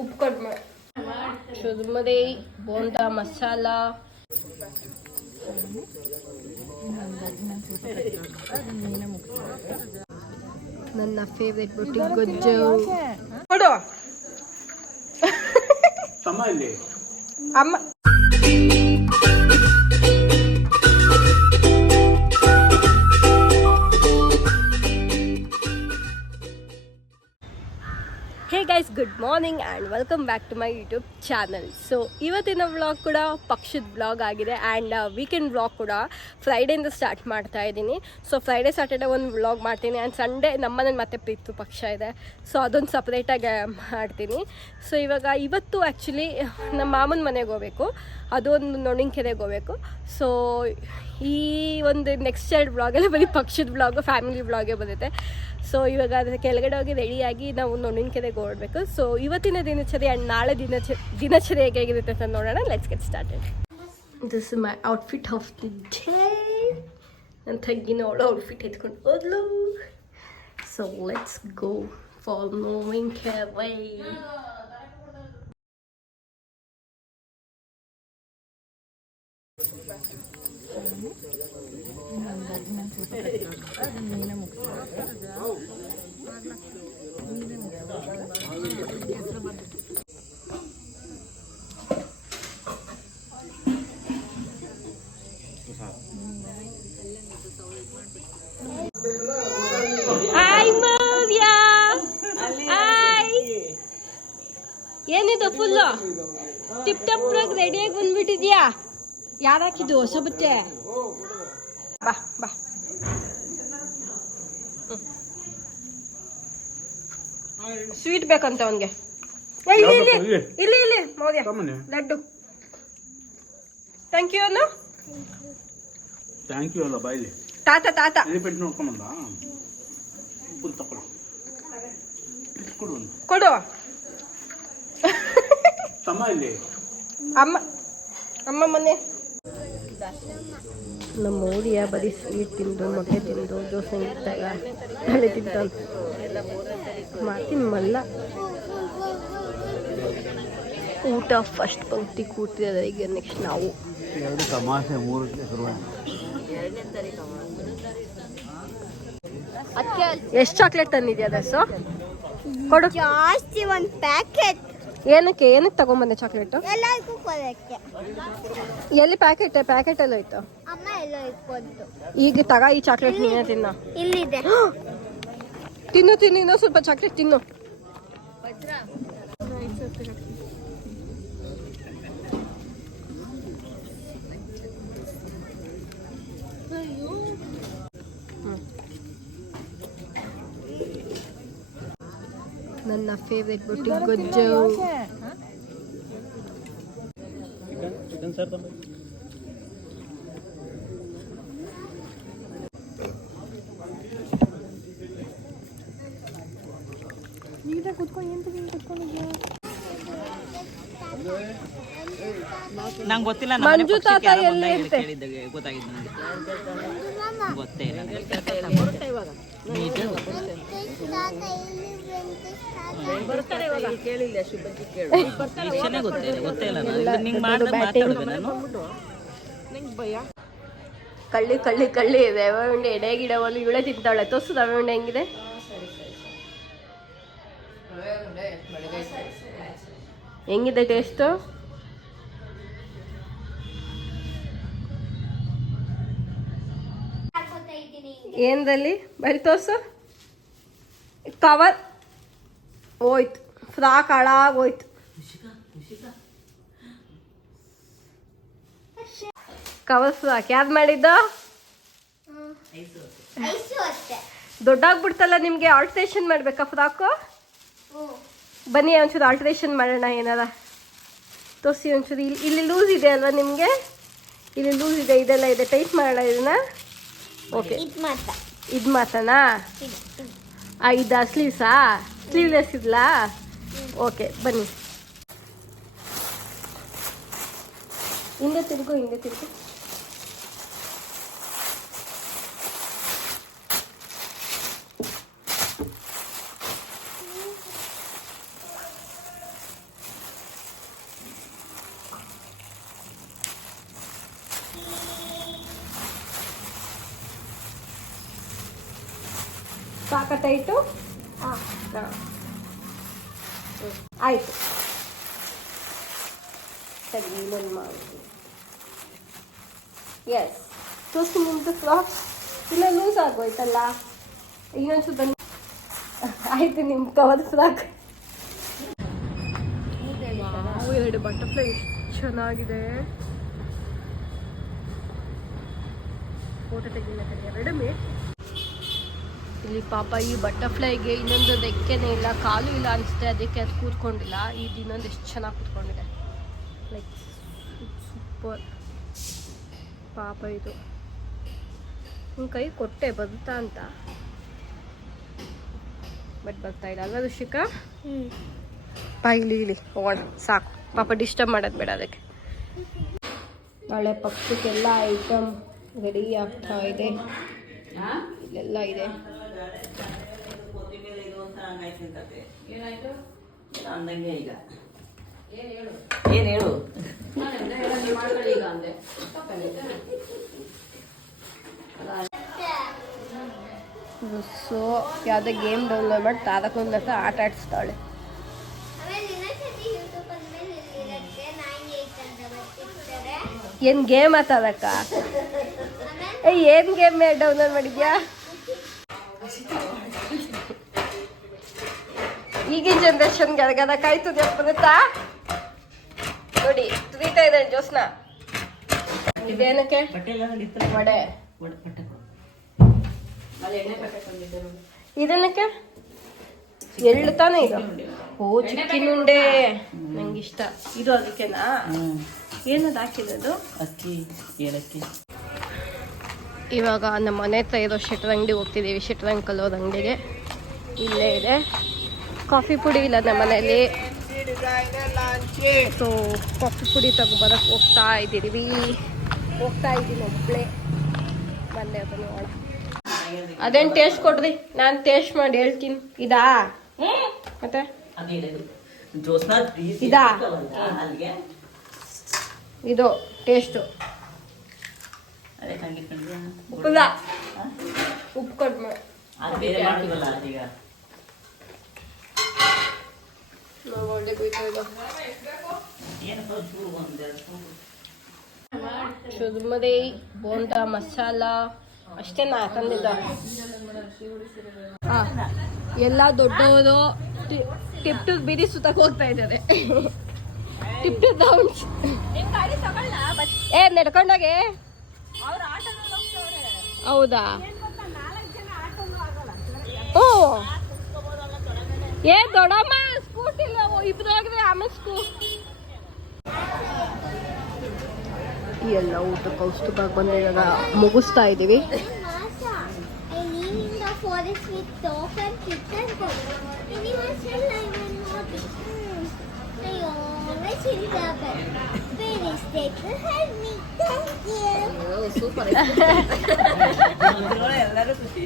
ಉಪ್ಪು ಕಡಿಮೆ. ಚುರುಮುರಿ, ಬೋಂಡ ಮಸಾಲ, ನನ್ನ ಫೇವ್ರೆಟ್ ರೊಟ್ಟಿ ಗೊಜ್ಜು. ನೋಡು ಅಮ್ಮ. Hey guys, good morning and welcome back to my YouTube channel. So ಇವತ್ತಿನ ವ್ಲಾಗ್ ಕೂಡ ಪಕ್ಷದ ವ್ಲಾಗ್ ಆಗಿದೆ ಆ್ಯಂಡ್ ವೀಕೆಂಡ್ ವ್ಲಾಗ್ ಕೂಡ ಫ್ರೈಡೆಯಿಂದ ಸ್ಟಾರ್ಟ್ ಮಾಡ್ತಾ ಇದ್ದೀನಿ. ಸೊ ಫ್ರೈಡೆ ಸ್ಯಾಟರ್ಡೆ ಒಂದು ವ್ಲಾಗ್ ಮಾಡ್ತೀನಿ ಆ್ಯಂಡ್ ಸಂಡೇ ನಮ್ಮನೇಲಿ ಮತ್ತೆ ಪಿತ್ತು ಪಕ್ಷ ಇದೆ, ಸೊ ಅದೊಂದು ಸಪ್ರೇಟಾಗಿ ಮಾಡ್ತೀನಿ. ಸೊ ಇವತ್ತು ಆ್ಯಕ್ಚುಲಿ ನಮ್ಮ ಮಾಮನ ಮನೆಗೆ ಹೋಗಬೇಕು, ಅದೊಂದು ನೊಣಿಕೆರೆಗೆ ಹೋಗಬೇಕು. ಸೊ ಈ ಒಂದು ನೆಕ್ಸ್ಟ್ ಎರಡು ವ್ಲಾಗೆಲ್ಲ ಬರೀ ಪಕ್ಷದ ವ್ಲಾಗು, ಫ್ಯಾಮಿಲಿ ವ್ಲಾಗೇ ಬರುತ್ತೆ. ಸೊ ಇವಾಗ ಅದಕ್ಕೆ ಕೆಳಗಡೆ ಹೋಗಿ ರೆಡಿಯಾಗಿ ನಾವು ನೊಣಿಕೆರೆಗೆ ಹೊರಡಬೇಕು. ಸೊ ಇವತ್ತಿನ ದಿನಚರಿ ಆ್ಯಂಡ್ ನಾಳೆ ದಿನಚರಿ ಹೇಗಿರುತ್ತೆ ಅಂತ ನೋಡೋಣ. Let's get started. This is my outfit of the day. ನನ್ನ ತಂಗಿನ ಅವಳು ಔಟ್ಫಿಟ್ ಎತ್ಕೊಂಡು ಹೋದ್ಲು. So let's go for Nonikere. Hi Maurya, hi. ಏನಿದು ಫುಲ್ಲು ಟಿಪ್ ಟಾಪ್ ರೆಡಿಯಾಗಿ ಬಂದ್ಬಿಟ್ಟಿದ್ಯಾ? ಯಾರು ಹಾಕಿದ್ದು ಹೊಸ ಬಟ್ಟೆ? ಬಾ ಬಾ. ಸ್ವೀಟ್ ಬೇಕಂತ ಅವನಿಗೆ. ಇಲ್ಲಿ ಇಲ್ಲಿ ಮೌರ್ಯ ಲಡ್ಡು. ಥ್ಯಾಂಕ್ ಯು ಅನ್ನು. ಥ್ಯಾಂಕ್ ಯು ಅಲ್ಲ ಬಾಯ್ಲಿ. ತಾತ ತಾತ ಎಲಿಪೆಂಟ್ ನೋಡ್ಕೊಂಬಂದ ಕೊಡು ಕೊಡು. ತಮ್ಮ ಇಲ್ಲಿ ಅಮ್ಮ ಅಮ್ಮ ಮನೆ. ನಮ್ಮ ಮೌರ್ಯ ಬರೀ ಸ್ವೀಟ್ ತಿಂದು, ಮೊಟ್ಟೆ ತಿಂದು, ದೋಸೆ ಇಟ್ಟಾಗ ಹಳೆ ತಿಂತ ಮಾಡ್ತೀನಿ ಮಲ್ಲ. ಊಟ ಫಸ್ಟ್ ಪಂಕ್ತಿ ಕೂತಿದ್ದಾರೆ. ಈಗ ನೆಕ್ಸ್ಟ್ ನಾವು ಎಷ್ಟು ಚಾಕ್ಲೇಟ್ ತಂದಿದ್ಯಾ ದಸು? ಕೊಡು ಜಾಸ್ತಿ. ಒಂದು ಪ್ಯಾಕೆಟ್. ಏನಕ್ಕೆ ಏನಕ್ಕೆ ತಗೊಂಬಂದೆ ಚಾಕ್ಲೇಟು? ಎಲ್ಲಿ ಪ್ಯಾಕೆಟ್ ಎಲ್ಲ ಇತ್ತು? ಅಮ್ಮ ಎಲ್ಲ ಇಟ್ಕೊಂಡು. ಈಗ ತಗ ಈ ಚಾಕ್ಲೇಟ್ ನೀನೇ ತಿನ್ನ. ಇಲ್ಲಿದೆ, ತಿನ್ನು ತಿನ್ನು, ಇನ್ನೂ ಸ್ವಲ್ಪ ಚಾಕ್ಲೇಟ್ ತಿನ್ನು. ನನ್ನ ಫೇವ್ರೆಟ್ ರೊಟ್ಟಿ ಗೊಜ್ಜು. ನಂಗೆ ಗೊತ್ತಿಲ್ಲ. ಮಂಜು ತಾತ ಎಲ್ಲಿ ಇರುತ್ತೆ? ಗೊತ್ತಾಗಿದ್ದು ನನಗೆ ಗೊತ್ತೇ ಇಲ್ಲ. ಕಳ್ಳಿ ಕಳ್ಳಿ ಕಳ್ಳಿ ಇದೆ. ರವೆ ಉಂಡೆ ಎಡೆ ಗಿಡವಲ್ಲಿ ಇವಳೆ ತಿಂತಾಳೆ. ತೋರ್ಸು ರವೆ ಉಂಡೆ ಹೆಂಗಿದೆ? ಹೆಂಗಿದೆ ಟೇಸ್ಟು? ಏನದಲ್ಲಿ ಬರಿ ತೋರ್ಸು. ಕವರ್ ಹೋಯ್ತು, ಫ್ರಾಕ್ ಹಾಳಾಗೋಯ್ತು. ಕವರ್ ಫ್ರಾಕ್ ಯಾವ್ದು ಮಾಡಿದ್ದು? ದೊಡ್ಡಾಗ್ಬಿಡ್ತಲ್ಲ ನಿಮ್ಗೆ. ಆಲ್ಟ್ರೇಷನ್ ಮಾಡ್ಬೇಕಾ ಫ್ರಾಕು? ಬನ್ನಿ ಒಂಚೂರು ಆಲ್ಟ್ರೇಷನ್ ಮಾಡೋಣ. ಏನಾರ ತೋರಿಸಿ ಒಂಚೂರು. ಇಲ್ಲಿ ಲೂಸ್ ಇದೆ ಅಲ್ವಾ ನಿಮಗೆ? ಇಲ್ಲಿ ಲೂಸ್ ಇದೆ, ಇದೆಲ್ಲ ಇದೆ. ಟೈಟ್ ಮಾಡೋಣ ಇದನ್ನ. ಓಕೆ, ಇದು ಮಾತ್ರನಾ? ಇದಾ ಸ್ಲೀವ್ಸಾ? ಸ್ಲೀವ್ಲೆಸ್ ಇದ್ಲಾ? ಓಕೆ ಬನ್ನಿ. ಹಿಂದೆ ತಿರುಗು, ಹಿಂದೆ ತಿರುಗು. ಕಟಾಯಿತು ಹಾಂ ಆಯಿತು ಸರಿ ಇನ್ನೊಂದು ಮಾಡ್ತೀನಿ ಎಸ್ ತೋರಿಸಿ ನಿಮ್ಮದು ಫ್ರಾಕ್ಸ್ ಇಲ್ಲ ಲೂಸ್ ಆಗೋಯ್ತಲ್ಲ ಇನ್ನೊಂದು ಬನ್ನಿ ಆಯಿತು ನಿಮ್ಮ ಕವರ್ ಫ್ರಾಕ್ ಎರಡು ಬಟರ್ಫ್ಲೈ ಚೆನ್ನಾಗಿದೆ ಫೋಟೋ ತೆಗಿಲಿಕ್ಕೆ ಎರಡು ಮೇಟ್ ಇಲ್ಲಿ ಪಾಪ ಈ ಬಟರ್ಫ್ಲೈಗೆ ಇನ್ನೊಂದು ರೆಕ್ಕೆನೇ ಇಲ್ಲ ಕಾಲು ಇಲ್ಲ ಅನಿಸುತ್ತೆ ಅದಕ್ಕೆ ಅದು ಕೂತ್ಕೊಂಡಿಲ್ಲ ಇದು ಇನ್ನೊಂದು ಎಷ್ಟು ಚೆನ್ನಾಗಿ ಕೂತ್ಕೊಂಡಿದೆ ಲೈಕ್ ಸೂಪರ್ ಪಾಪ ಇದು ನಿಮ್ಮ ಕೈ ಕೊಟ್ಟೆ ಬರುತ್ತಾ ಅಂತ ಬಟ್ ಬರ್ತಾ ಇಲ್ಲ ಅಲ್ವಾ ಋಷಿಕಾ ಇಲ್ಲಿ ಹೋಗೋಣ ಸಾಕು ಪಾಪ ಡಿಸ್ಟರ್ಬ್ ಮಾಡೋದು ಬೇಡ ಅದಕ್ಕೆ ನಾಳೆ ಪಕ್ಷಕ್ಕೆಲ್ಲ ಐಟಮ್ ರೆಡಿ ಆಗ್ತಾ ಇದೆ ಇಲ್ಲೆಲ್ಲ ಇದೆ ಏನು ಹೇಳು ಸೊ ಯಾವುದೇ ಗೇಮ್ ಡೌನ್ಲೋಡ್ ಮಾಡಿ ತಾರಕ್ಕೊಂದು ಹತ್ರ ಆಟ ಆಡಿಸ್ತಾಳೆ ಏನು ಗೇಮ್ ಆತದಕ್ಕ ಏನು ಗೇಮ್ ಡೌನ್ಲೋಡ್ ಮಾಡಿದ್ಯಾ ಈಗಿನ ಜನ್ರೇಷನ್ಗೆ ಅರ್ಗದ ಕಾಯ್ತದೆ ಬರುತ್ತಾ ನೋಡಿ ತುರಿತಾ ಇದ್ದಾಳೆ ಜೋಸ್ನಾ ಇದೇನಕ್ಕೆ ವಡೆ ಇದನ್ನಕ್ಕೆ ಎಳ್ಳು ತಾನೇ ಇದು ಓ ಚಿಕ್ಕಿನ ಉಂಡೆ ನಂಗಿಷ್ಟ ಇದು ಅದಕ್ಕೆನಾ ಏನದು ಹಾಕಿರೋದು ಅಕ್ಕಿ ಏಲಕ್ಕಿ ಇವಾಗ ನಮ್ಮ ಮನೆ ಹತ್ರ ಇರೋ ಶೆಟ್ರ್ ಅಂಗಡಿ ಹೋಗ್ತಿದ್ದೀವಿ ಶೆಟ್ರಂಗ್ ಕಲೋರ್ ಅಂಗಡಿಗೆ ಇಲ್ಲೇ ಇದೆ ಕಾಫಿ ಪುಡಿ ಇಲ್ಲ ನಮ್ಮ ಮನೆಯಲ್ಲಿ ಸೊ ಕಾಫಿ ಪುಡಿ ತಗೊಬರಕ್ಕೆ ಹೋಗ್ತಾ ಇದ್ದೀನಿ ಒಬ್ಬಳೆ ಬಂದೆ ಅದು ನೋಡ ಅದೇನು ಟೇಸ್ಟ್ ಕೊಡ್ರಿ ನಾನು ಟೇಸ್ಟ್ ಮಾಡಿ ಹೇಳ್ತೀನಿ ಇದಾ ಮತ್ತೆ ಇದಾ ಇದು ಟೇಸ್ಟು ಉಪ್ಪಲ್ಲ ಉಪ್ಪು ಕಡಿಮೆ ಒಳ್ಳೆ ಬೀಳ್ತಾ ಚುರ್ಮುರಿ ಬೋಂಡ ಮಸಾಲ ಅಷ್ಟೇ ನಾ ತಂದಿದ್ದ ಎಲ್ಲ ದೊಡ್ಡವರು ಟಿಪ್ ಬಿಡಿ ಸುತ್ತಕ್ಕೆ ಹೋಗ್ತಾ ಇದ್ದಾರೆ ಟಿಪ್ ರೌಂಡ್ಸ್ ನಡ್ಕೊಂಡೋಗೆ ಹೌದಾ ಓ ದೊಡ್ಡಮ್ಮ ಸ್ಕೂಟಿ ಇಲ್ಲ ಇಬ್ರು ಹೋಗಿದ್ರೆ ಆಮೇಲೆ ಎಲ್ಲ ಊಟ ಕೌಸ್ತುಭಾಗಿ ಬಂದಿದಾಗ ಮುಗಿಸ್ತಾ ಇದ್ದೀವಿ ಸೂಪರ್ ಎಲ್ಲರೂ ಖುಷಿ